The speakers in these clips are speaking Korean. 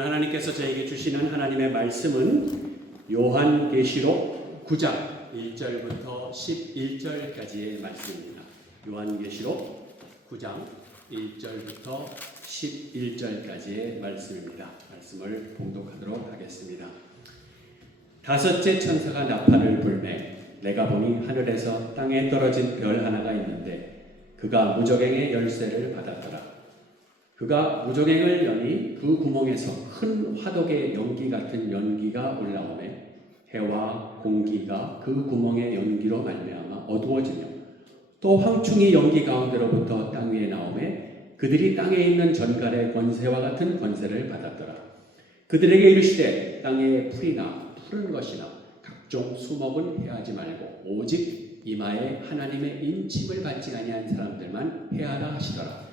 오늘 하나님께서 저에게 주시는 하나님의 말씀은 요한계시록 9장 1절부터 11절까지의 말씀입니다. 요한계시록 9장 1절부터 11절까지의 말씀입니다. 말씀을 봉독하도록 하겠습니다. 다섯째 천사가 나팔을 불매 내가 보니 하늘에서 땅에 떨어진 별 하나가 있는데 그가 무저갱의 열쇠를 받았더라. 그가 무저갱을 여니 그 구멍에서 큰 화덕의 연기 같은 연기가 올라오매 해와 공기가 그 구멍의 연기로 말미암아 어두워지며 또 황충이 연기 가운데로부터 땅 위에 나오매 그들이 땅에 있는 전갈의 권세와 같은 권세를 받았더라. 그들에게 이르시되 땅에 풀이나 푸른 것이나 각종 수목은 해하지 말고 오직 이마에 하나님의 인침을 받지 아니한 사람들만 해하라 하시더라.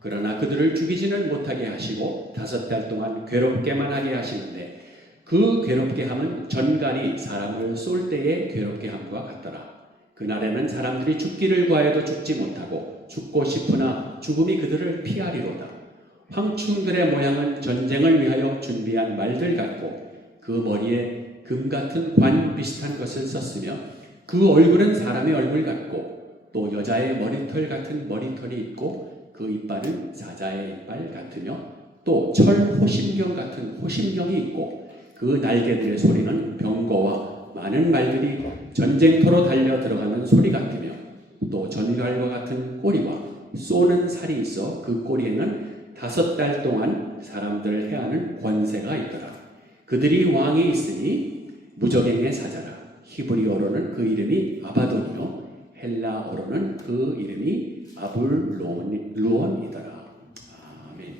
그러나 그들을 죽이지는 못하게 하시고 5달 동안 괴롭게만 하게 하시는데 그 괴롭게 함은 전갈이 사람을 쏠 때의 괴롭게 함과 같더라. 그날에는 사람들이 죽기를 구하여도 죽지 못하고 죽고 싶으나 죽음이 그들을 피하리로다. 황충들의 모양은 전쟁을 위하여 준비한 말들 같고 그 머리에 금 같은 관 비슷한 것을 썼으며 그 얼굴은 사람의 얼굴 같고 또 여자의 머리털 같은 머리털이 있고 그 이빨은 사자의 이빨 같으며 또 철 호심경 같은 호심경이 있고 그 날개들의 소리는 병거와 많은 말들이 전쟁터로 달려 들어가는 소리 같으며 또 전갈과 같은 꼬리와 쏘는 살이 있어 그 꼬리에는 5달 동안 사람들을 해하는 권세가 있더라. 그들이 왕이 있으니 무저갱의 사자라. 히브리어로는 그 이름이 아바돈이요 헬라어로는 그 이름이 아불루온이더라. 아멘.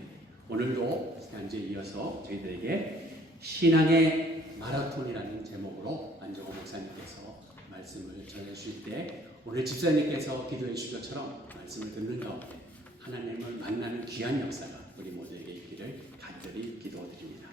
오늘도 지난주에 이어서 저희들에게 신앙의 마라톤이라는 제목으로 안정호 목사님께서 말씀을 전해주실 때 오늘 집사님께서 기도해 주신 것처럼 말씀을 듣는 가운데 하나님을 만나는 귀한 역사가 우리 모두에게 있기를 간절히 기도드립니다.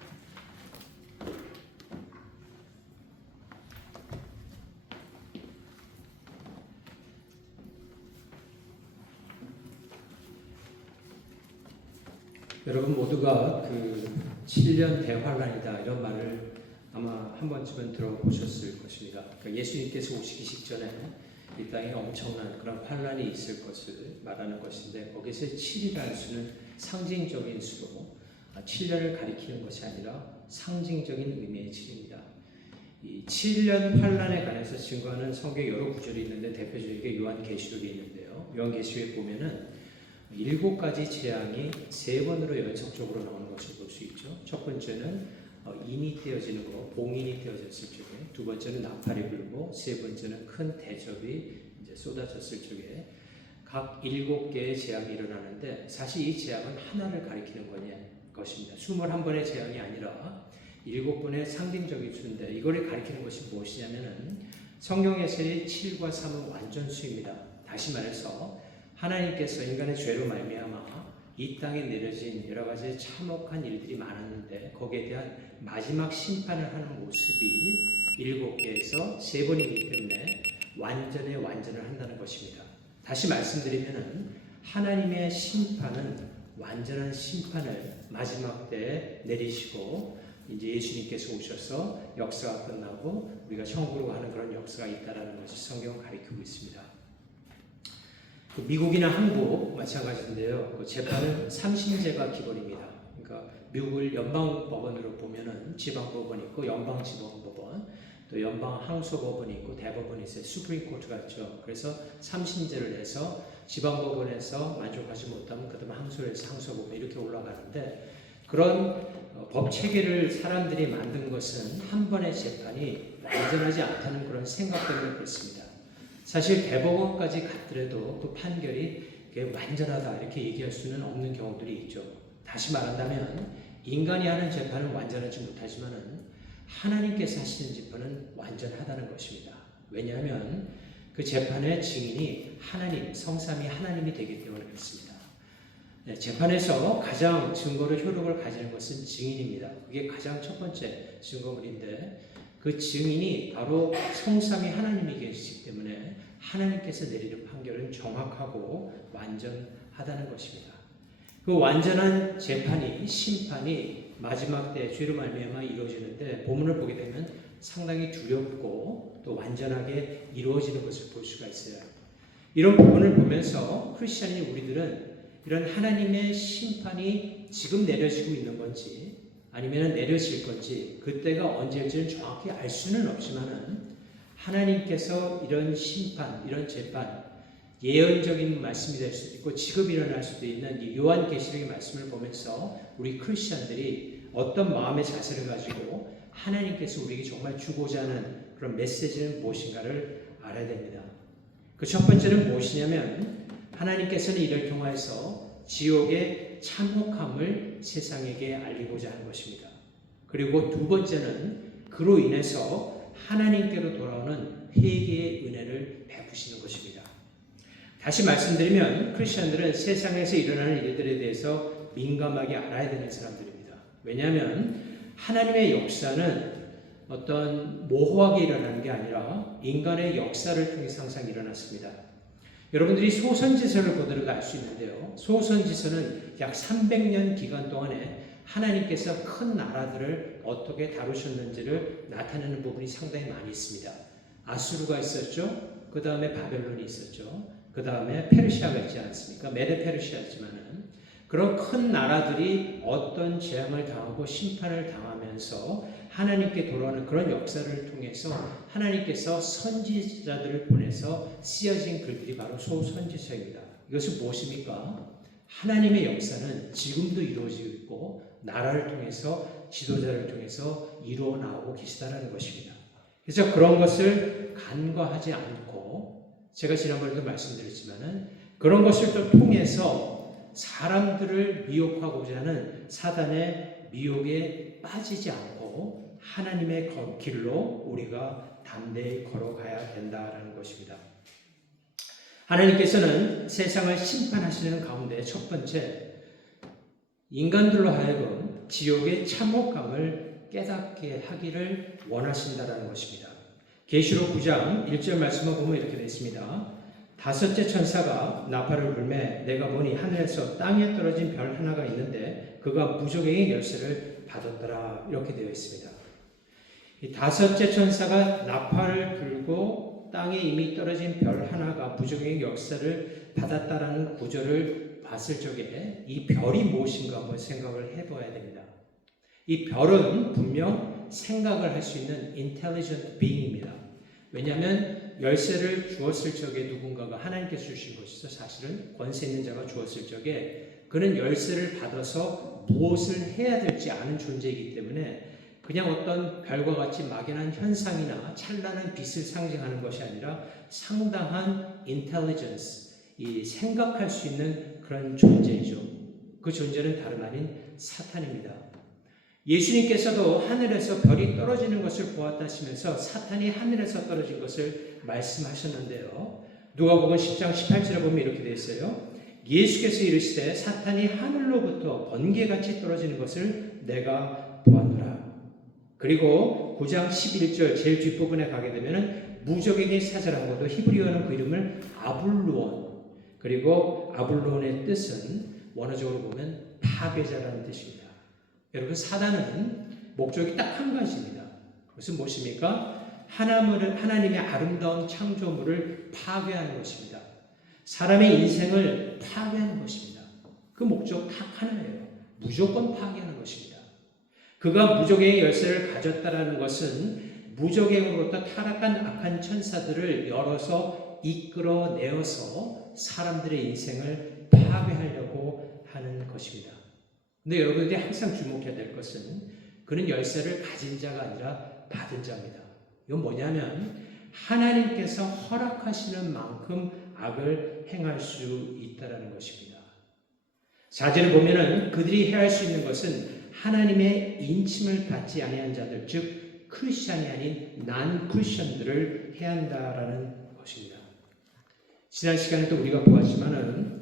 여러분 모두가 그 7년 대환란이다 이런 말을 아마 한 번쯤은 들어보셨을 것입니다. 그러니까 예수님께서 오시기 직전에 이 땅에 엄청난 그런 환란이 있을 것을 말하는 것인데 거기서 7이라는 수는 상징적인 수로 7년을 가리키는 것이 아니라 상징적인 의미의 7입니다. 이 7년 환란에 관해서 증거하는 성경 여러 구절이 있는데 대표적인 요한계시록이 있는데요. 요한계시록에 보면은 7가지 재앙이 3번으로 연속적으로 나오는 것을 볼 수 있죠. 첫 번째는 인이 떼어지는 거, 봉인이 떼어졌을 적에, 두 번째는 나팔이 불고, 세 번째는 큰 대접이 이제 쏟아졌을 적에 각 7개의 재앙이 일어나는데 사실 이 재앙은 하나를 가리키는 것입니다. 21번의 재앙이 아니라 7번의 상징적인 수인데 이거를 가리키는 것이 무엇이냐면은 성경에서의 7과 3은 완전수입니다. 다시 말해서 하나님께서 인간의 죄로 말미암아 이 땅에 내려진 여러 가지 참혹한 일들이 많았는데 거기에 대한 마지막 심판을 하는 모습이 7개에서 3번이기 때문에 완전을 한다는 것입니다. 다시 말씀드리면은 하나님의 심판은 완전한 심판을 마지막 때에 내리시고 이제 예수님께서 오셔서 역사가 끝나고 우리가 천국으로 가는 그런 역사가 있다라는 것이 성경을 가리키고 있습니다. 미국이나 한국 마찬가지인데요. 재판은 3심제가 기본입니다. 그러니까 미국을 연방법원으로 보면은 지방법원이 있고 연방지방법원, 또 연방항소법원이 있고 대법원이 있어요. 수프림코트가 있죠. 그래서 3심제를 해서 지방법원에서 만족하지 못하면 그다음 항소에서 항소법원 이렇게 올라가는데 그런 법 체계를 사람들이 만든 것은 한 번의 재판이 완전하지 않다는 그런 생각 때문에 그렇습니다. 사실 대법원까지 갔더라도 그 판결이 완전하다 이렇게 얘기할 수는 없는 경우들이 있죠. 다시 말한다면 인간이 하는 재판은 완전하지 못하지만은 하나님께서 하시는 재판은 완전하다는 것입니다. 왜냐하면 그 재판의 증인이 하나님, 성삼위 하나님이 되기 때문에 그렇습니다. 재판에서 가장 증거로 효력을 가지는 것은 증인입니다. 그게 가장 첫 번째 증거물인데 그 증인이 바로 성삼위 하나님이 계시기 때문에 하나님께서 내리는 판결은 정확하고 완전하다는 것입니다. 그 완전한 재판이 심판이 마지막 때 죄로 말미암아 이루어지는데 본문을 보게 되면 상당히 두렵고 또 완전하게 이루어지는 것을 볼 수가 있어요. 이런 부분을 보면서 크리스천인 우리들은 이런 하나님의 심판이 지금 내려지고 있는 건지 아니면 내려질 건지 그때가 언제일지는 정확히 알 수는 없지만은 하나님께서 이런 심판, 이런 재판, 예언적인 말씀이 될 수도 있고 지금 일어날 수도 있는 이 요한계시록의 말씀을 보면서 우리 크리스천들이 어떤 마음의 자세를 가지고 하나님께서 우리에게 정말 주고자 하는 그런 메시지는 무엇인가를 알아야 됩니다. 그 첫 번째는 무엇이냐면 하나님께서는 이를 통하여서 지옥의 참혹함을 세상에게 알리고자 하는 것입니다. 그리고 두 번째는 그로 인해서 하나님께로 돌아오는 회개의 은혜를 베푸시는 것입니다. 다시 말씀드리면 크리스천들은 세상에서 일어나는 일들에 대해서 민감하게 알아야 되는 사람들입니다. 왜냐하면 하나님의 역사는 어떤 모호하게 일어나는 게 아니라 인간의 역사를 통해서 항상 일어났습니다. 여러분들이 소선지서를 보더라도 알 수 있는데요. 소선지서는 약 300년 기간 동안에 하나님께서 큰 나라들을 어떻게 다루셨는지를 나타내는 부분이 상당히 많이 있습니다. 아수르가 있었죠. 그 다음에 바벨론이 있었죠. 그 다음에 페르시아가 있지 않습니까? 메데 페르시아지만은 그런 큰 나라들이 어떤 재앙을 당하고 심판을 당하면서 하나님께 돌아오는 그런 역사를 통해서 하나님께서 선지자들을 보내서 쓰여진 글들이 바로 소선지서입니다. 이것은 무엇입니까? 하나님의 역사는 지금도 이루어지고 있고 나라를 통해서 지도자를 통해서 이루어 나오고 계시다는 것입니다. 그래서 그런 것을 간과하지 않고 제가 지난번에도 말씀드렸지만은 그런 것을 또 통해서 사람들을 미혹하고자 하는 사단의 미혹에 빠지지 않고 하나님의 길로 우리가 담대히 걸어가야 된다라는 것입니다. 하나님께서는 세상을 심판하시는 가운데 첫 번째 인간들로 하여금 지옥의 참혹감을 깨닫게 하기를 원하신다라는 것입니다. 계시록 9장 1절 말씀을 보면 이렇게 되어 있습니다. 다섯째 천사가 나팔을 불매 내가 보니 하늘에서 땅에 떨어진 별 하나가 있는데 그가 부족의 열쇠를 받았더라 이렇게 되어 있습니다. 이 다섯째 천사가 나팔을 불고 땅에 이미 떨어진 별 하나가 부족의 역사를 받았다라는 구절을 봤을 적에 이 별이 무엇인가 한번 생각을 해봐야 됩니다. 이 별은 분명 생각을 할 수 있는 intelligent being입니다. 왜냐하면 열쇠를 주었을 적에 누군가가 하나님께서 주신 것이죠. 사실은 권세 있는 자가 주었을 적에 그는 열쇠를 받아서 무엇을 해야 될지 아는 존재이기 때문에 그냥 어떤 별과 같이 막연한 현상이나 찬란한 빛을 상징하는 것이 아니라 상당한 intelligence, 이 생각할 수 있는 그런 존재이죠. 그 존재는 다름 아닌 사탄입니다. 예수님께서도 하늘에서 별이 떨어지는 것을 보았다 하시면서 사탄이 하늘에서 떨어진 것을 말씀하셨는데요. 누가복음 10장 18절에 보면 이렇게 되어 있어요. 예수께서 이르시되 사탄이 하늘로부터 번개같이 떨어지는 것을 내가 보았노라. 그리고 9장 11절 제일 뒷부분에 가게 되면 무적에게 사절하고도 히브리어는 그 이름을 아블루온, 그리고 아블루온의 뜻은 원어적으로 보면 파괴자라는 뜻입니다. 여러분 사단은 목적이 딱 한 가지입니다. 그것은 무엇입니까? 하나님의 아름다운 창조물을 파괴하는 것입니다. 사람의 인생을 파괴하는 것입니다. 그 목적 딱 하나예요. 무조건 파괴하는 것입니다. 그가 무적의 열쇠를 가졌다라는 것은 무적행으로부터 타락한 악한 천사들을 열어서 이끌어내어서 사람들의 인생을 파괴하려고 하는 것입니다. 근데 여러분들이 항상 주목해야 될 것은 그는 열쇠를 가진 자가 아니라 받은 자입니다. 이건 뭐냐면 하나님께서 허락하시는 만큼 악을 행할 수 있다는 것입니다. 4절을 보면은 그들이 해야 할 수 있는 것은 하나님의 인침을 받지 아니한 자들, 즉 크리스천이 아닌 난 크리스천들을 해야 한다라는 것입니다. 지난 시간에도 우리가 보았지만은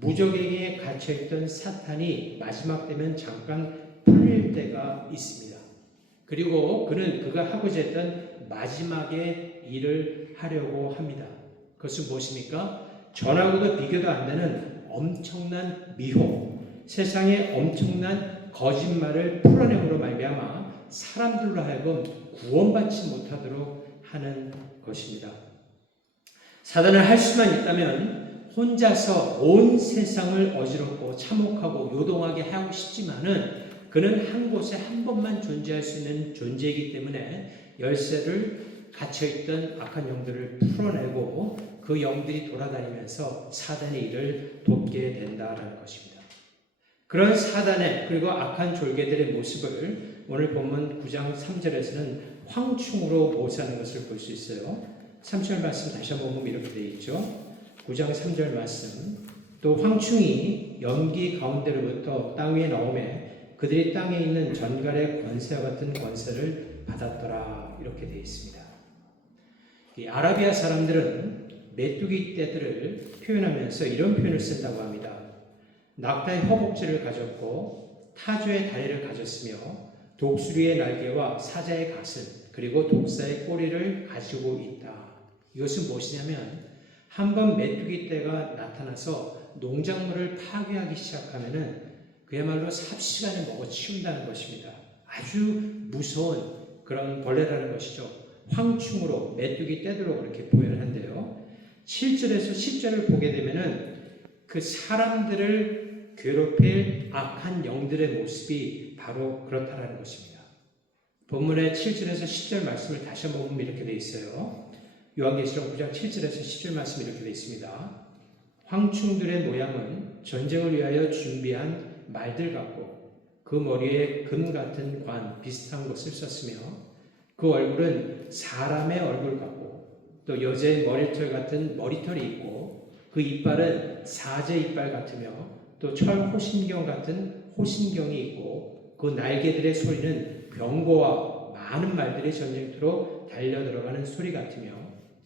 무적에게 갇혀있던 사탄이 마지막 되면 잠깐 풀릴 때가 있습니다. 그리고 그는 그가 하고자 했던 마지막의 일을 하려고 합니다. 그것은 무엇입니까? 전하고도 비교도 안 되는 엄청난 미혹, 세상에 엄청난 거짓말을 풀어냄으로 말미암아 사람들로 하여금 구원받지 못하도록 하는 것입니다. 사단은 할 수만 있다면 혼자서 온 세상을 어지럽고 참혹하고 요동하게 하고 싶지만은 그는 한 곳에 한 번만 존재할 수 있는 존재이기 때문에 열쇠를 갇혀있던 악한 영들을 풀어내고 그 영들이 돌아다니면서 사단의 일을 돕게 된다라는 것입니다. 그런 사단의 그리고 악한 졸개들의 모습을 오늘 본문 9장 3절에서는 황충으로 묘사하는 것을 볼 수 있어요. 3절 말씀 다시 한번 보면 이렇게 되어 있죠. 9장 3절 말씀. 또 황충이 연기 가운데로부터 땅 위에 나오매 그들이 땅에 있는 전갈의 권세와 같은 권세를 받았더라. 이렇게 되어 있습니다. 이 아라비아 사람들은 메뚜기 떼들을 표현하면서 이런 표현을 쓴다고 합니다. 낙타의 허벅지를 가졌고 타조의 다리를 가졌으며 독수리의 날개와 사자의 가슴 그리고 독사의 꼬리를 가지고 있다. 이것은 무엇이냐면 한번 메뚜기 떼가 나타나서 농작물을 파괴하기 시작하면은 그야말로 삽시간에 먹어치운다는 것입니다. 아주 무서운 그런 벌레라는 것이죠. 황충으로 메뚜기 떼들로 그렇게 표현한대요. 7절에서 10절을 보게 되면은 그 사람들을 괴롭힐 악한 영들의 모습이 바로 그렇다라는 것입니다. 본문의 7절에서 10절 말씀을 다시 한번 보면 이렇게 되어 있어요. 요한계시록 9장 7절에서 10절 말씀이 이렇게 되어 있습니다. 황충들의 모양은 전쟁을 위하여 준비한 말들 같고 그 머리에 금 같은 관 비슷한 것을 썼으며 그 얼굴은 사람의 얼굴 같고 또 여자의 머리털 같은 머리털이 있고 그 이빨은 사제 이빨 같으며 또 철 호신경 같은 호신경이 있고 그 날개들의 소리는 병거와 많은 말들이 전쟁터로 달려 들어가는 소리 같으며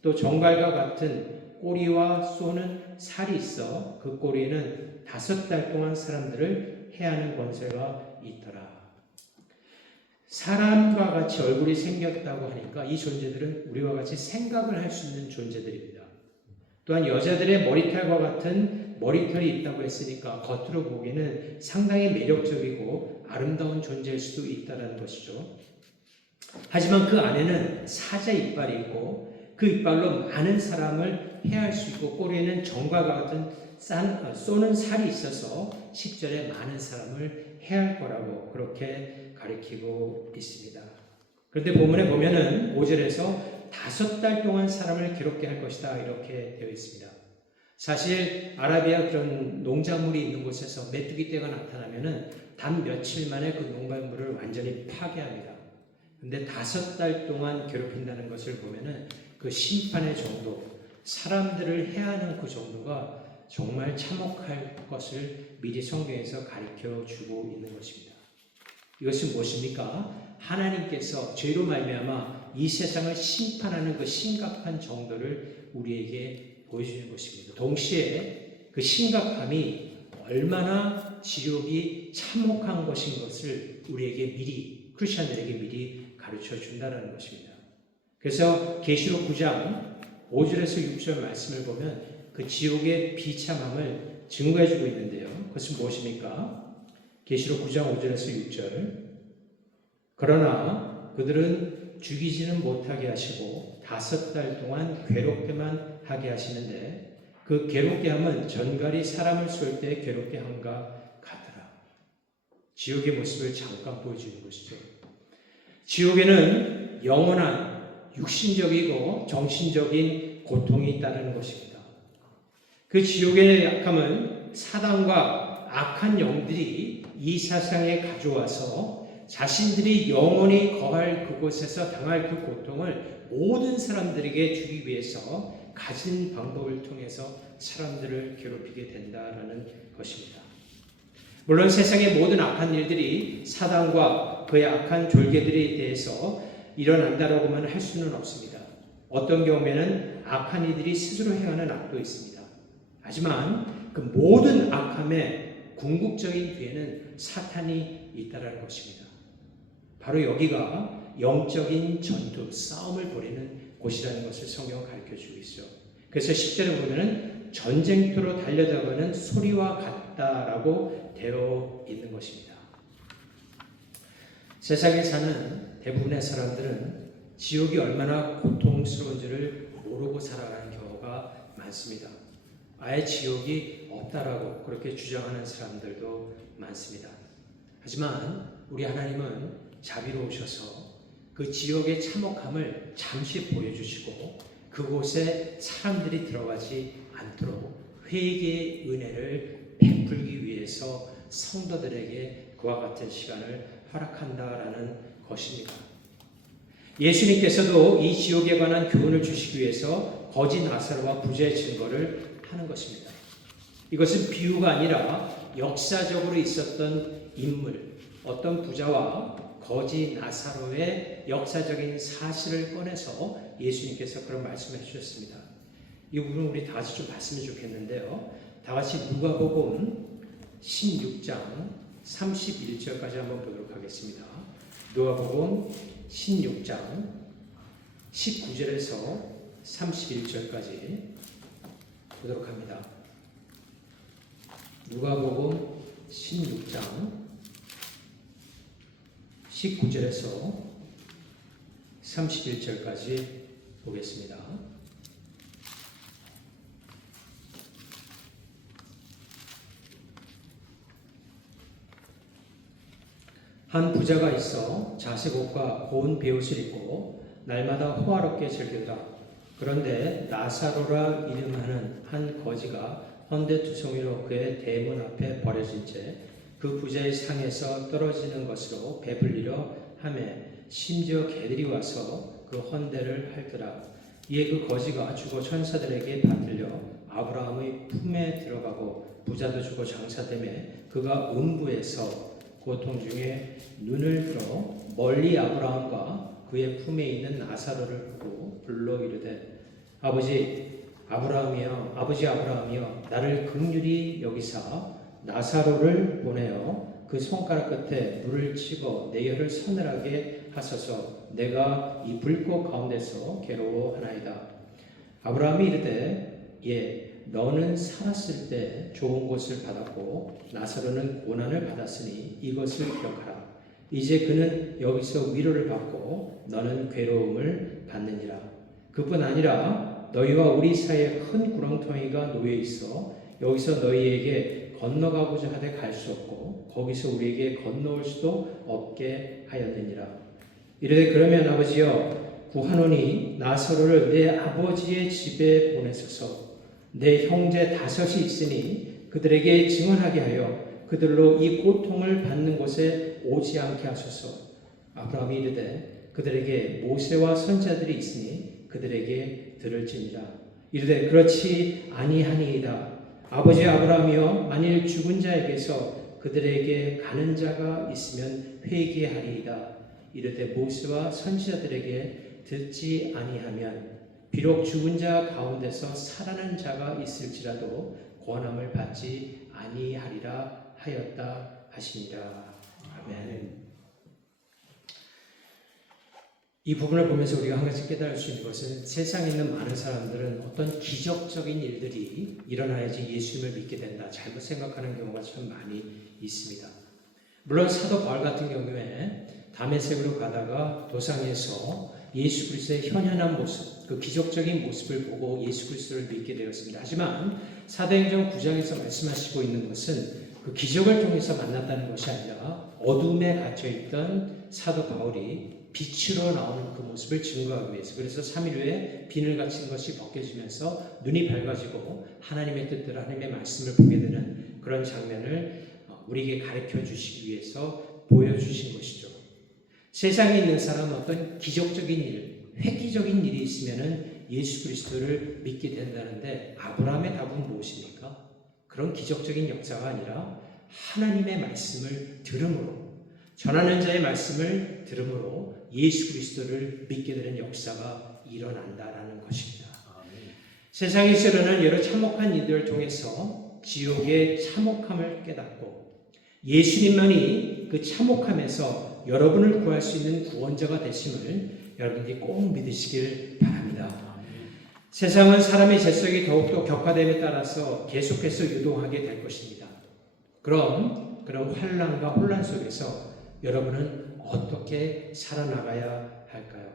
또 정갈과 같은 꼬리와 쏘는 살이 있어 그 꼬리에는 5달 동안 사람들을 해하는 권세가 있더라. 사람과 같이 얼굴이 생겼다고 하니까 이 존재들은 우리와 같이 생각을 할 수 있는 존재들입니다. 또한 여자들의 머리털과 같은 머리털이 있다고 했으니까 겉으로 보기에는 상당히 매력적이고 아름다운 존재일 수도 있다는 것이죠. 하지만 그 안에는 사자 이빨이 있고 그 이빨로 많은 사람을 해할 수 있고 꼬리에는 정갈과 같은 쏘는 살이 있어서 10절에 많은 사람을 해할 거라고 그렇게 가리키고 있습니다. 그런데 본문에 보면은 5절에서 5달 동안 사람을 괴롭게 할 것이다 이렇게 되어 있습니다. 사실 아라비아 그런 농작물이 있는 곳에서 메뚜기 떼가 나타나면은 단 며칠 만에 그 농작물을 완전히 파괴합니다. 그런데 5달 동안 괴롭힌다는 것을 보면은 그 심판의 정도, 사람들을 해하는 그 정도가 정말 참혹할 것을 미리 성경에서 가르쳐 주고 있는 것입니다. 이것은 무엇입니까? 하나님께서 죄로 말미암아 이 세상을 심판하는 그 심각한 정도를 우리에게 보여주는 것입니다. 동시에 그 심각함이 얼마나 지옥이 참혹한 것인 것을 우리에게 미리 크리스천들에게 미리 가르쳐 준다는 것입니다. 그래서 계시록 9장 5절에서 6절 말씀을 보면 그 지옥의 비참함을 증거해 주고 있는데요. 그것은 무엇입니까? 계시록 9장 5절에서 6절. 그러나 그들은 죽이지는 못하게 하시고 5달 동안 괴롭게만 하게 하시는데 그 괴롭게 함은 전갈이 사람을 쏠 때 괴롭게 함과 같더라. 지옥의 모습을 잠깐 보여주는 것이죠. 지옥에는 영원한 육신적이고 정신적인 고통이 있다는 것입니다. 그 지옥의 약함은 사단과 악한 영들이 이 세상에 가져와서 자신들이 영원히 거할 그곳에서 당할 그 고통을 모든 사람들에게 주기 위해서 가진 방법을 통해서 사람들을 괴롭히게 된다는 것입니다. 물론 세상의 모든 악한 일들이 사단과 그의 악한 졸개들에 대해서 일어난다라고만 할 수는 없습니다. 어떤 경우에는 악한 이들이 스스로 행하는 악도 있습니다. 하지만 그 모든 악함의 궁극적인 뒤에는 사탄이 있다는 것입니다. 바로 여기가 영적인 전투, 싸움을 벌이는 곳이라는 것을 성경은 가르쳐주고 있어요. 그래서 10절에 보면은 전쟁터로 달려들어가는 소리와 같다라고 되어 있는 것입니다. 세상에 사는 대부분의 사람들은 지옥이 얼마나 고통스러운지를 모르고 살아가는 경우가 많습니다. 아예 지옥이 없다라고 그렇게 주장하는 사람들도 많습니다. 하지만 우리 하나님은 자비로우셔서 그 지옥의 참혹함을 잠시 보여주시고 그곳에 사람들이 들어가지 않도록 회개의 은혜를 베풀기 위해서 성도들에게 그와 같은 시간을 허락한다라는 것입니다. 예수님께서도 이 지옥에 관한 교훈을 주시기 위해서 거지 나사로와 부자의 증거를 하는 것입니다. 이것은 비유가 아니라 역사적으로 있었던 인물, 어떤 부자와 거지 나사로의 역사적인 사실을 꺼내서 예수님께서 그런 말씀을 해주셨습니다. 이 부분은 우리 다 같이 좀 봤으면 좋겠는데요. 다 같이 누가복음 16장 31절까지 한번 보도록 하겠습니다. 누가복음 16장 19절에서 31절까지 보도록 합니다. 누가복음 16장 19절에서 31절까지 보겠습니다. 한 부자가 있어 자색 옷과 고운 베옷을 입고 날마다 호화롭게 즐기더라. 그런데 나사로라 이름하는 한 거지가 헌데 두성이로 그의 대문 앞에 버려진 채 그 부자의 상에서 떨어지는 것으로 배불리려 하매 심지어 개들이 와서 그 헌데를 핥더라. 이에 그 거지가 죽어 천사들에게 받들려 아브라함의 품에 들어가고 부자도 죽어 장사되매 그가 음부에서 고통 중에 눈을 들어 멀리 아브라함과 그의 품에 있는 나사로를 보고 불러 이르되 아버지 아브라함이여 나를 긍휼히 여기사 나사로를 보내어 그 손가락 끝에 물을 치고 내 혀를 서늘하게 하소서. 내가 이 불꽃 가운데서 괴로워하나이다. 아브라함이 이르되 예 너는 살았을 때 좋은 것을 받았고 나사로는 고난을 받았으니 이것을 기억하라. 이제 그는 여기서 위로를 받고 너는 괴로움을 받느니라. 그뿐 아니라 너희와 우리 사이에 큰 구렁텅이가 놓여 있어 여기서 너희에게 건너가고자 하되 갈 수 없고 거기서 우리에게 건너올 수도 없게 하였느니라. 이르되 그러면 아버지여 구하노니 나사로를 내 아버지의 집에 보내소서. 내 형제 5이 있으니 그들에게 증언하게 하여 그들로 이 고통을 받는 곳에 오지 않게 하소서. 아브라함이 이르되 그들에게 모세와 선지자들이 있으니 그들에게 들을지니라. 이르되 그렇지 아니하니이다. 아버지 아브라함이여 만일 죽은 자에게서 그들에게 가는 자가 있으면 회개하리이다. 이르되 모세와 선지자들에게 듣지 아니하면 비록 죽은 자 가운데서 살아난 자가 있을지라도 고난을 받지 아니하리라 하였다 하시니라. 아멘. 이 부분을 보면서 우리가 한 가지 깨달을 수 있는 것은 세상에 있는 많은 사람들은 어떤 기적적인 일들이 일어나야지 예수님을 믿게 된다. 잘못 생각하는 경우가 참 많이 있습니다. 물론 사도 바울 같은 경우에 다메섹으로 가다가 도상에서 예수 그리스도의 현현한 모습, 그 기적적인 모습을 보고 예수 그리스도를 믿게 되었습니다. 하지만 사도행전 9장에서 말씀하시고 있는 것은 그 기적을 통해서 만났다는 것이 아니라 어둠에 갇혀있던 사도 바울이 빛으로 나오는 그 모습을 증거하기 위해서, 그래서 3일 후에 비늘 갇힌 것이 벗겨지면서 눈이 밝아지고 하나님의 뜻대로 하나님의 말씀을 보게 되는 그런 장면을 우리에게 가르쳐 주시기 위해서 보여주신 것이죠. 세상에 있는 사람은 어떤 기적적인 일, 획기적인 일이 있으면 예수 그리스도를 믿게 된다는데 아브라함의 답은 무엇입니까? 그런 기적적인 역사가 아니라 하나님의 말씀을 들음으로, 전하는 자의 말씀을 들음으로 예수 그리스도를 믿게 되는 역사가 일어난다라는 것입니다. 세상에서 일어나는 여러 참혹한 일들을 통해서 지옥의 참혹함을 깨닫고 예수님만이 그 참혹함에서 여러분을 구할 수 있는 구원자가 되심을 여러분들이 꼭 믿으시길 바랍니다. 세상은 사람의 재성이 더욱더 격화됨에 따라서 계속해서 유동하게 될 것입니다. 그럼 그런 환난과 혼란 속에서 여러분은 어떻게 살아나가야 할까요?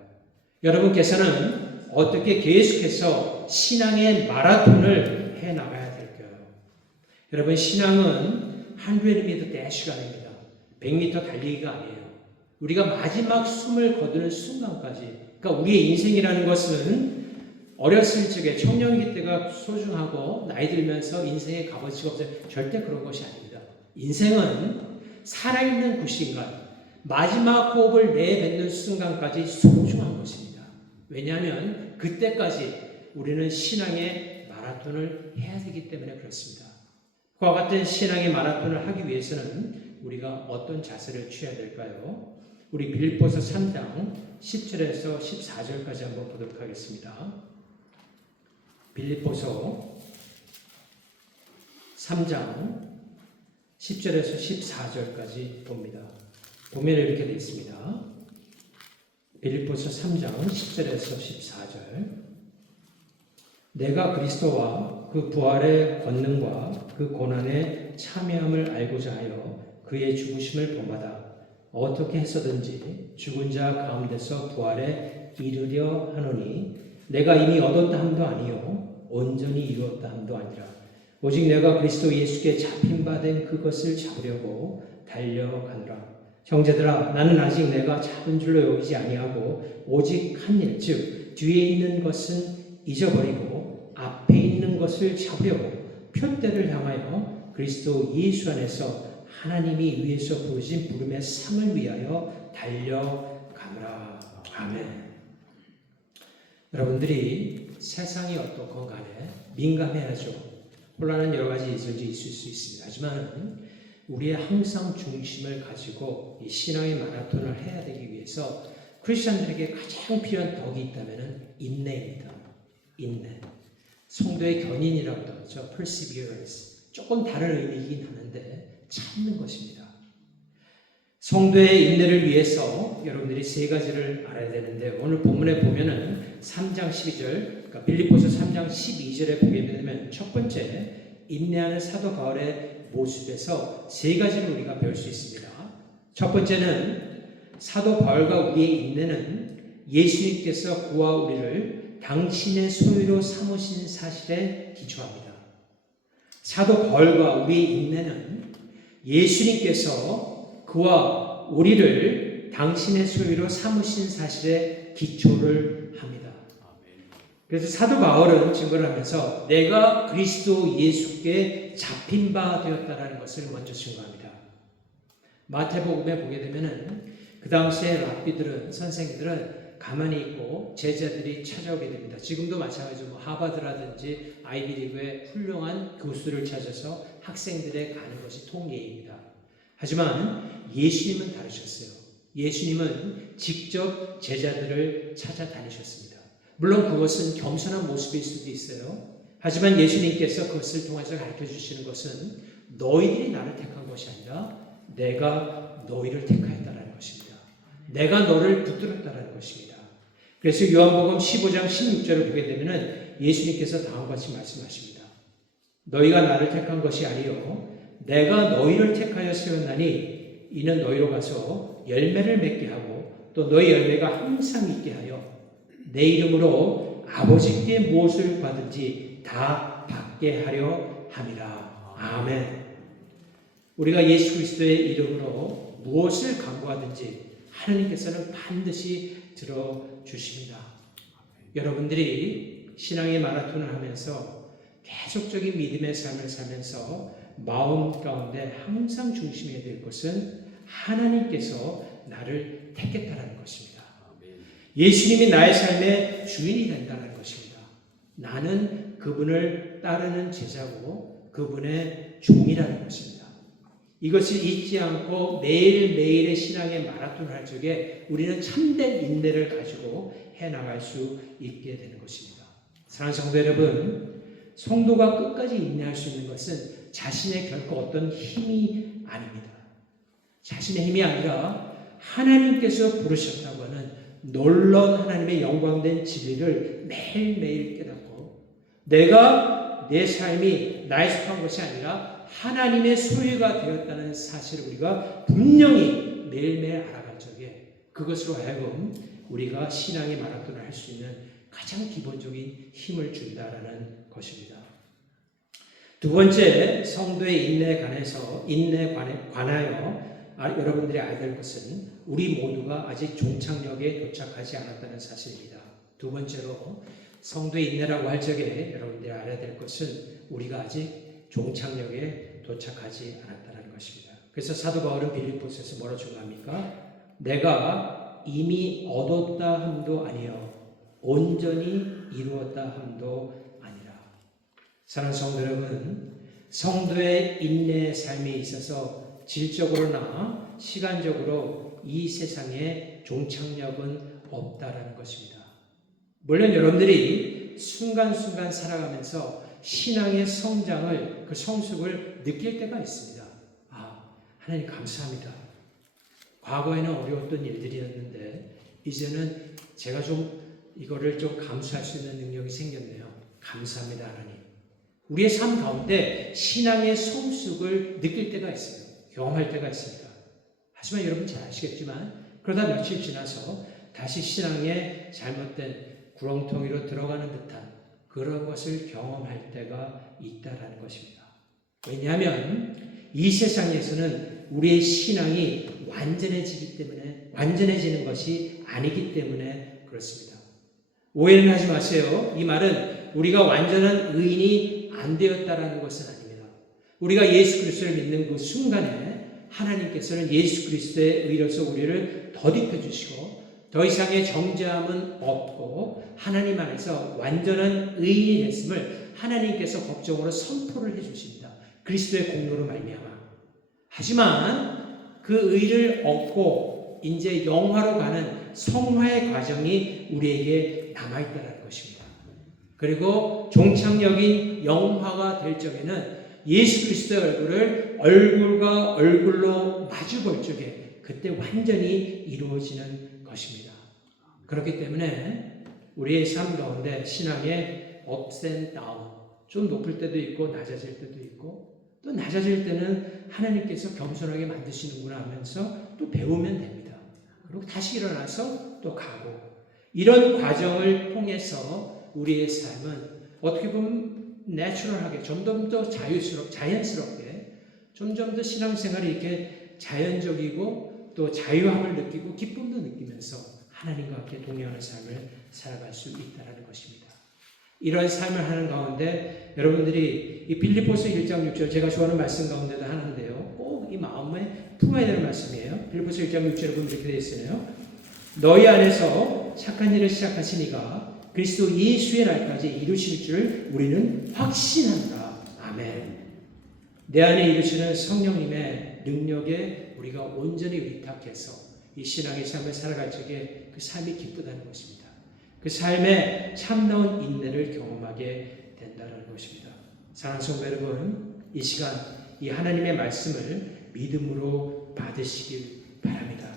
여러분께서는 어떻게 계속해서 신앙의 마라톤을 해나가야 될까요? 여러분, 신앙은 100m 대시가 아닙니다. 100m 달리기가 아니에요. 우리가 마지막 숨을 거두는 순간까지, 그러니까 우리의 인생이라는 것은 어렸을 적에 청년기 때가 소중하고 나이 들면서 인생의 값어치가 없어요. 절대 그런 것이 아닙니다. 인생은 살아있는 그 순간, 마지막 호흡을 내뱉는 순간까지 소중한 것입니다. 왜냐하면 그때까지 우리는 신앙의 마라톤을 해야 되기 때문에 그렇습니다. 그와 같은 신앙의 마라톤을 하기 위해서는 우리가 어떤 자세를 취해야 될까요? 우리 빌립보서 3장 10절에서 14절까지 한번 보도록 하겠습니다. 빌립보서 3장 10절에서 14절까지 봅니다. 보면 이렇게 되어 있습니다. 빌립보서 3장 10절에서 14절. 내가 그리스도와 그 부활의 권능과 그 고난의 참여함을 알고자 하여 그의 죽으심을 본받아 어떻게 해서든지 죽은 자 가운데서 부활에 이르려 하노니 내가 이미 얻었다 함도 아니요 온전히 이루었다 함도 아니라 오직 내가 그리스도 예수께 잡힌 바 된 그것을 잡으려고 달려가노라. 형제들아, 나는 아직 내가 잡은 줄로 여기지 아니하고 오직 한 일, 즉 뒤에 있는 것은 잊어버리고 앞에 있는 것을 잡으려고 표대를 향하여 그리스도 예수 안에서 하나님이 위에서 부르신 부름의 상을 위하여 달려가노라. 아멘. 여러분들이 세상이 어떻건 간에 민감해야죠. 혼란은 여러 가지 있을 수 있습니다. 하지만 우리의 항상 중심을 가지고 이 신앙의 마라톤을 해야 되기 위해서 크리스천들에게 가장 필요한 덕이 있다면 인내입니다. 인내. 성도의 견인이라고 하죠. perseverance. 조금 다른 의미이긴 하는데 참는 것입니다. 성도의 인내를 위해서 여러분들이 세 가지를 알아야 되는데 오늘 본문에 보면은 3장 12절, 그러니까 빌립보서 3장 12절에 보게 되면 첫 번째 인내하는 사도 바울의 모습에서 세 가지를 우리가 배울 수 있습니다. 첫 번째는 사도 바울과 우리의 인내는 예수님께서 그와 우리를 당신의 소유로 삼으신 사실에 기초합니다. 사도 바울과 우리의 인내는 예수님께서 그와 우리를 당신의 소유로 삼으신 사실에 기초를 합니다. 그래서 사도 바울은 증거를 하면서 내가 그리스도 예수께 잡힌 바 되었다라는 것을 먼저 증거합니다. 마태복음에 보게 되면은 그 당시에 랍비들은, 선생들은 가만히 있고 제자들이 찾아오게 됩니다. 지금도 마찬가지로 하버드라든지 아이비리그의 훌륭한 교수를 찾아서 학생들의 가는 것이 통예입니다. 하지만 예수님은 다르셨어요. 예수님은 직접 제자들을 찾아다니셨습니다. 물론 그것은 겸손한 모습일 수도 있어요. 하지만 예수님께서 그것을 통해서 가르쳐 주시는 것은 너희들이 나를 택한 것이 아니라 내가 너희를 택하였다는 것입니다. 내가 너를 붙들었다는 것입니다. 그래서 요한복음 15장 16절을 보게 되면 예수님께서 다음과 같이 말씀하십니다. 너희가 나를 택한 것이 아니요 내가 너희를 택하여 세웠나니 이는 너희로 가서 열매를 맺게 하고 또 너희 열매가 항상 있게 하여 내 이름으로 아버지께 무엇을 받은지 다 받게 하려 함이라. 아멘. 우리가 예수 그리스도의 이름으로 무엇을 간구하든지 하나님께서는 반드시 들어주십니다. 여러분들이 신앙의 마라톤을 하면서 계속적인 믿음의 삶을 살면서 마음 가운데 항상 중심해야 될 것은 하나님께서 나를 택했다는 것입니다. 예수님이 나의 삶의 주인이 된다는 것입니다. 나는 그분을 따르는 제자고 그분의 종이라는 것입니다. 이것을 잊지 않고 매일매일의 신앙의 마라톤을 할 적에 우리는 참된 인내를 가지고 해나갈 수 있게 되는 것입니다. 사랑하는 성도 여러분, 성도가 끝까지 인내할 수 있는 것은 자신의 결코 어떤 힘이 아닙니다. 자신의 힘이 아니라 하나님께서 부르셨다고 하는 놀라운 하나님의 영광된 진리를 매일매일 깨닫고 내가 내 삶이 나에 속한 것이 아니라 하나님의 소유가 되었다는 사실을 우리가 분명히 매일매일 알아갈 적에 그것으로 하여금 우리가 신앙의 마라톤을 할 수 있는 가장 기본적인 힘을 준다라는 것입니다. 두 번째, 성도의 인내에 관하여 여러분들이 알아야 될 것은 우리 모두가 아직 종착역에 도착하지 않았다는 사실입니다. 두 번째로 성도의 인내라고 할 적에 여러분들이 알아야 될 것은 우리가 아직 종착역에 도착하지 않았다는 것입니다. 그래서 사도 바울은 빌립보서에서 뭐라고 중합니까? 내가 이미 얻었다 함도 아니요 온전히 이루었다 함도 아니라. 사랑하는 성도 여러분, 성도의 인내의 삶에 있어서 질적으로나 시간적으로 이 세상에 종착역은 없다라는 것입니다. 물론 여러분들이 순간순간 살아가면서 신앙의 성장을, 그 성숙을 느낄 때가 있습니다. 하나님 감사합니다. 과거에는 어려웠던 일들이었는데 이제는 제가 이거를 좀 감수할 수 있는 능력이 생겼네요. 감사합니다, 하나님. 우리의 삶 가운데 신앙의 성숙을 느낄 때가 있어요. 경험할 때가 있습니다. 하지만 여러분 잘 아시겠지만 그러다 며칠 지나서 다시 신앙의 잘못된 구렁텅이로 들어가는 듯한 그런 것을 경험할 때가 있다라는 것입니다. 왜냐하면 이 세상에서는 우리의 신앙이 완전해지는 것이 아니기 때문에 그렇습니다. 오해는 하지 마세요. 이 말은 우리가 완전한 의인이 안 되었다라는 것은 아닙니다. 우리가 예수 그리스도를 믿는 그 순간에 하나님께서는 예수 그리스도의 의로서 우리를 덧입혀 주시고 더 이상의 정죄함은 없고 하나님 안에서 완전한 의인이 됐음을 하나님께서 법정으로 선포를 해주십니다. 그리스도의 공로로 말미암아. 하지만 그 의를 얻고 이제 영화로 가는 성화의 과정이 우리에게 남아있다는 것입니다. 그리고 종착역인 영화가 될 적에는 예수 그리스도의 얼굴을 얼굴과 얼굴로 마주 볼 적에 그때 완전히 이루어지는 것입니다. 그렇기 때문에 우리의 삶 가운데 신앙의 ups and down, 좀 높을 때도 있고 낮아질 때도 있고 또 낮아질 때는 하나님께서 겸손하게 만드시는구나 하면서 또 배우면 됩니다. 그리고 다시 일어나서 또 가고 이런 과정을 통해서 우리의 삶은 어떻게 보면 내추럴하게 점점 더 자연스럽게 점점 더 신앙생활이 이렇게 자연적이고 또 자유함을 느끼고 기쁨도 느끼면서 하나님과 함께 동행하는 삶을 살아갈 수 있다는 것입니다. 이런 삶을 하는 가운데 여러분들이 이 빌립보서 1장 6절 제가 좋아하는 말씀 가운데도 하나인데요. 꼭 이 마음에 품어야 되는 말씀이에요. 빌립보서 1장 6절에 보면 이렇게 되어 있어요. 너희 안에서 착한 일을 시작하시니가 그리스도 예수의 날까지 이루실 줄 우리는 확신한다. 아멘. 내 안에 이루시는 성령님의 능력에 우리가 온전히 의탁해서 이 신앙의 삶을 살아갈 적에 그 삶이 기쁘다는 것입니다. 그 삶에 참다운 인내를 경험하게 된다는 것입니다. 사랑하는 성도 여러분, 이 시간 이 하나님의 말씀을 믿음으로 받으시길 바랍니다.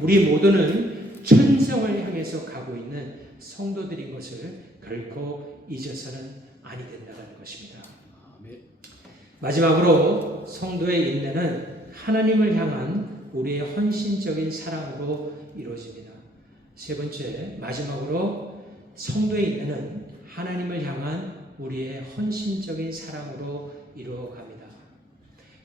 우리 모두는 천성을 향해서 가고 있는 성도들인 것을 결코 잊어서는 아니 된다는 것입니다. 마지막으로 성도의 인내는 하나님을 향한 우리의 헌신적인 사랑으로 이루어집니다. 세 번째, 마지막으로 성도의 인내는 하나님을 향한 우리의 헌신적인 사랑으로 이루어갑니다.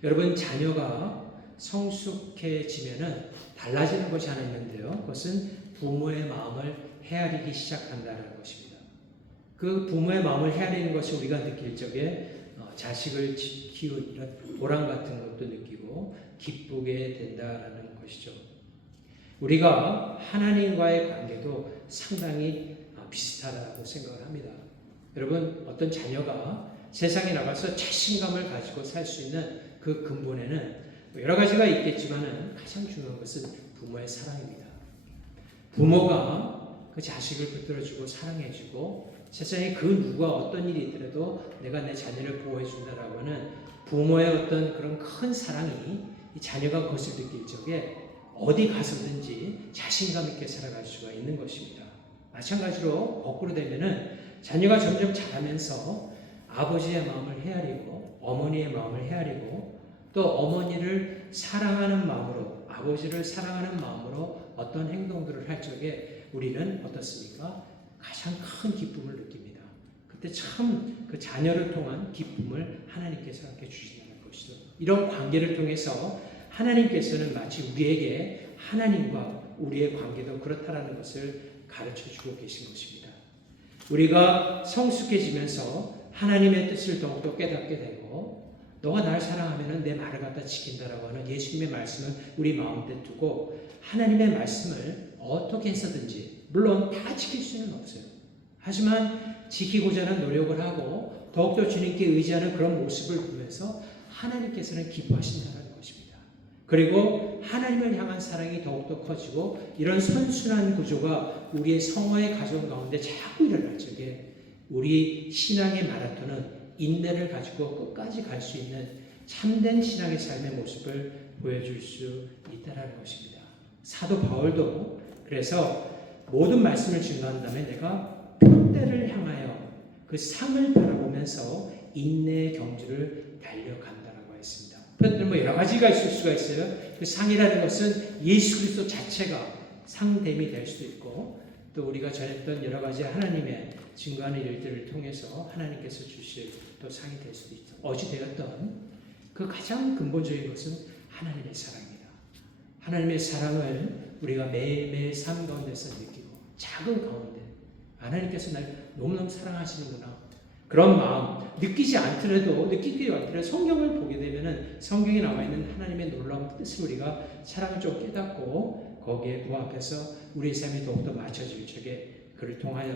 여러분, 자녀가 성숙해지면은 달라지는 것이 하나 있는데요. 그것은 부모의 마음을 헤아리기 시작한다는 것입니다. 그 부모의 마음을 헤아리는 것이 우리가 느낄 적에 자식을 키운 이런 보람 같은 것도 느끼고 기쁘게 된다라는 것이죠. 우리가 하나님과의 관계도 상당히 비슷하다고 생각을 합니다. 여러분, 어떤 자녀가 세상에 나가서 자신감을 가지고 살 수 있는 그 근본에는 여러 가지가 있겠지만 가장 중요한 것은 부모의 사랑입니다. 부모가 그 자식을 붙들어주고 사랑해주고 세상에 그 누가 어떤 일이 있더라도 내가 내 자녀를 보호해준다라고 하는 부모의 어떤 그런 큰 사랑이 이 자녀가 그것을 느낄 적에 어디 가서든지 자신감 있게 살아갈 수가 있는 것입니다. 마찬가지로 거꾸로 되면은 자녀가 점점 자라면서 아버지의 마음을 헤아리고 어머니의 마음을 헤아리고 또 어머니를 사랑하는 마음으로 아버지를 사랑하는 마음으로 어떤 행동들을 할 적에 우리는 어떻습니까? 가장 큰 기쁨을 느낍니다. 그때 참 그 자녀를 통한 기쁨을 하나님께서 함께 주신다는 것이죠. 이런 관계를 통해서 하나님께서는 마치 우리에게 하나님과 우리의 관계도 그렇다라는 것을 가르쳐주고 계신 것입니다. 우리가 성숙해지면서 하나님의 뜻을 더욱더 깨닫게 되고 너가 날 사랑하면 내 말을 갖다 지킨다라고 하는 예수님의 말씀을 우리 마음에 두고 하나님의 말씀을 어떻게 해서든지 물론 다 지킬 수는 없어요. 하지만 지키고자 하는 노력을 하고 더욱더 주님께 의지하는 그런 모습을 보면서 하나님께서는 기뻐하신다는 것입니다. 그리고 하나님을 향한 사랑이 더욱더 커지고 이런 선순환 구조가 우리의 성화의 가정 가운데 자꾸 일어날 적에 우리 신앙의 마라톤은 인내를 가지고 끝까지 갈 수 있는 참된 신앙의 삶의 모습을 보여줄 수 있다는 것입니다. 사도 바울도 그래서 모든 말씀을 증거한 다음에 내가 표대를 향하여 그 상을 바라보면서 인내의 경주를 달려간다라고 했습니다. 표대는 뭐 여러 가지가 있을 수가 있어요. 그 상이라는 것은 예수 그리스도 자체가 상됨이 될 수도 있고 또 우리가 전했던 여러 가지 하나님의 증거하는 일들을 통해서 하나님께서 주실 또 상이 될 수도 있죠. 어찌 되었던 그 가장 근본적인 것은 하나님의 사랑입니다. 하나님의 사랑을 우리가 매일매일 삶 가운데서 느끼고 작은 가운데 하나님께서 날 너무너무 사랑하시는구나. 그런 마음 느끼지 않더라도 성경을 보게 되면은 성경에 나와 있는 하나님의 놀라운 뜻을 우리가 사랑을 좀 깨닫고 거기에 부합해서 우리의 삶이 더욱더 맞춰질 적에 그를 통하여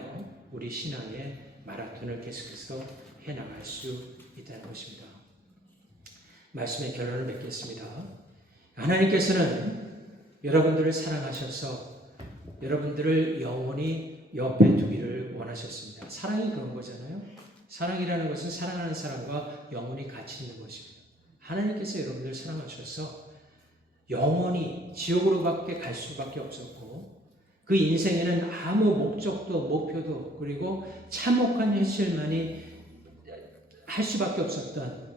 우리 신앙의 마라톤을 계속해서 해나갈 수 있다는 것입니다. 말씀의 결론을 맺겠습니다. 하나님께서는 여러분들을 사랑하셔서 여러분들을 영원히 옆에 두기를 원하셨습니다. 사랑이 그런 거잖아요. 사랑이라는 것은 사랑하는 사람과 영원히 같이 있는 것입니다. 하나님께서 여러분들을 사랑하셔서 영원히 지옥으로밖에 갈 수밖에 없었고 그 인생에는 아무 목적도 목표도 그리고 참혹한 현실만이 할 수밖에 없었던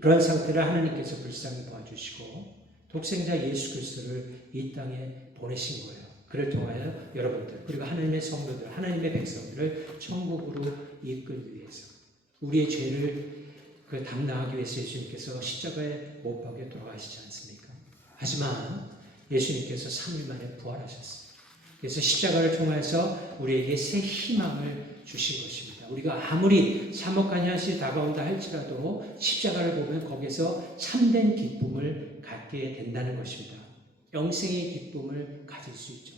그런 상태를 하나님께서 불쌍히 봐주시고 독생자 예수 그리스도를 이 땅에 보내신 거예요. 그를 통하여 여러분들 그리고 하나님의 성도들 하나님의 백성들을 천국으로 이끌기 위해서 우리의 죄를 담당하기 위해서 예수님께서 십자가에 못 박혀 돌아가시지 않습니까? 하지만 예수님께서 3일 만에 부활하셨어요. 그래서 십자가를 통해서 우리에게 새 희망을 주신 것입니다. 우리가 아무리 참혹한 현실이 다가온다 할지라도 십자가를 보면 거기서 참된 기쁨을 갖게 된다는 것입니다. 영생의 기쁨을 가질 수 있죠.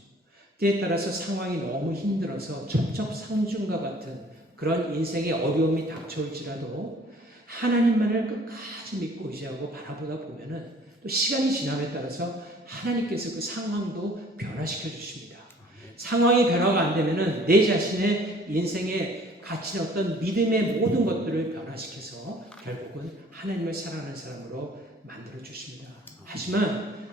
때에 따라서 상황이 너무 힘들어서 첩첩산중과 같은 그런 인생의 어려움이 닥쳐올지라도 하나님만을 끝까지 믿고 의지하고 바라보다 보면은 또 시간이 지남에 따라서 하나님께서 그 상황도 변화시켜 주십니다. 상황이 변화가 안 되면은 내 자신의 인생에 갇힌 어떤 믿음의 모든 것들을 변화시켜서 결국은 하나님을 사랑하는 사람으로 만들어 주십니다. 하지만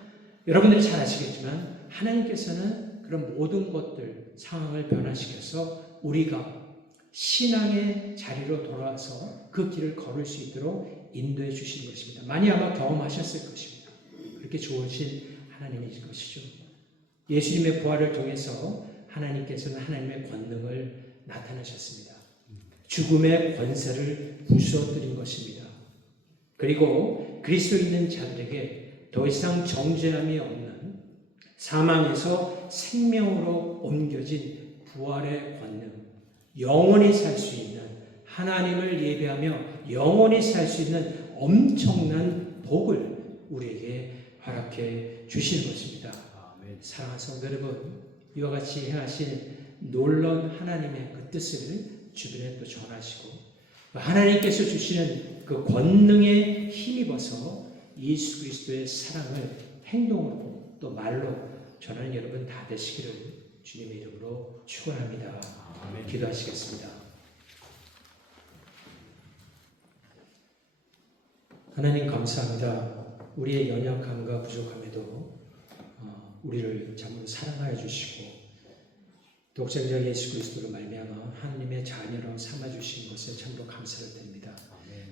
여러분들이 잘 아시겠지만 하나님께서는 그런 모든 것들 상황을 변화시켜서 우리가 신앙의 자리로 돌아와서 그 길을 걸을 수 있도록 인도해 주시는 것입니다. 많이 아마 경험하셨을 것입니다. 그렇게 좋으신 하나님이신 것이죠. 예수님의 부활을 통해서 하나님께서는 하나님의 권능을 나타내셨습니다. 죽음의 권세를 부수어뜨린 것입니다. 그리고 그리스도 있는 자들에게 더 이상 정죄함이 없는 사망에서 생명으로 옮겨진 부활의 권능, 영원히 살 수 있는 하나님을 예배하며 영원히 살 수 있는 엄청난 복을 우리에게 허락해 주시는 것입니다. 아멘. 사랑하는 성도 여러분, 이와 같이 행하신 놀라운 하나님의 그 뜻을 주변에 또 전하시고 하나님께서 주시는 그 권능에 힘입어서 예수 그리스도의 사랑을 행동으로 또 말로 전하는 여러분 다 되시기를 주님의 이름으로 축원합니다. 아멘. 기도하시겠습니다. 하나님 감사합니다. 우리의 연약함과 부족함에도 우리를 참으로 사랑하여 주시고 독생자 예수 그리스도로 말미암아 하나님의 자녀로 삼아 주신 것에 참으로 감사를 드립니다.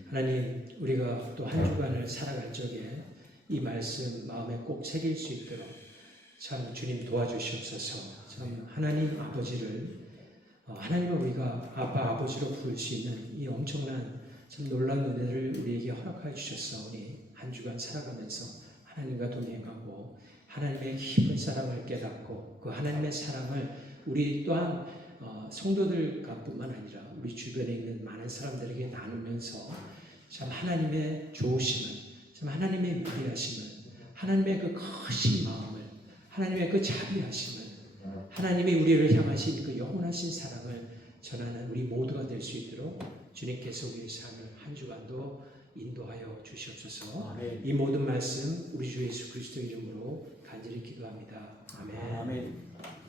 하나님, 우리가 또 한 주간을 살아갈 적에 이 말씀 마음에 꼭 새길 수 있도록 참 주님 도와주시옵소서. 참 하나님 아버지를 하나님을 우리가 아빠 아버지로 부를 수 있는 이 엄청난 참 놀라운 은혜를 우리에게 허락하여 주셨사오니 한 주간 살아가면서 하나님과 동행하고 하나님의 깊은 사랑을 깨닫고 그 하나님의 사랑을 우리 또한 성도들과뿐만 아니라 우리 주변에 있는 많은 사람들에게 나누면서 참 하나님의 좋으심을, 참 하나님의 위대하심을, 하나님의 그 크신 마음을, 하나님의 그 자비하심을, 하나님이 우리를 향하신 그 영원하신 사랑을 전하는 우리 모두가 될 수 있도록 주님께서 우리의 삶을 한 주간도 인도하여 주시옵소서. 아멘. 이 모든 말씀 우리 주 예수 그리스도 이름으로 간절히 기도합니다. 아멘. 아멘.